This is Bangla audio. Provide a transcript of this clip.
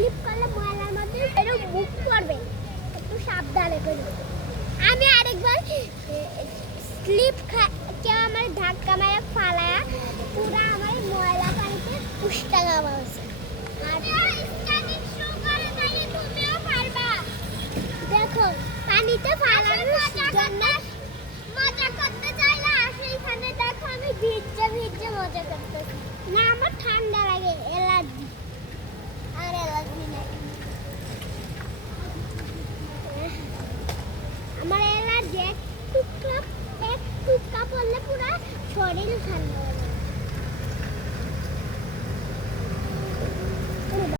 স্লিপ করলে ময়লার মধ্যে এরকম মুখ পড়বে, একটু সাবধানে করে। আমি আরেকবার স্লিপ কেউ আমার ধাক্কা মেরে ফালায়া পুরা আমার ময়লা পানিতে পুষ্টা গাওয়া হয়েছে।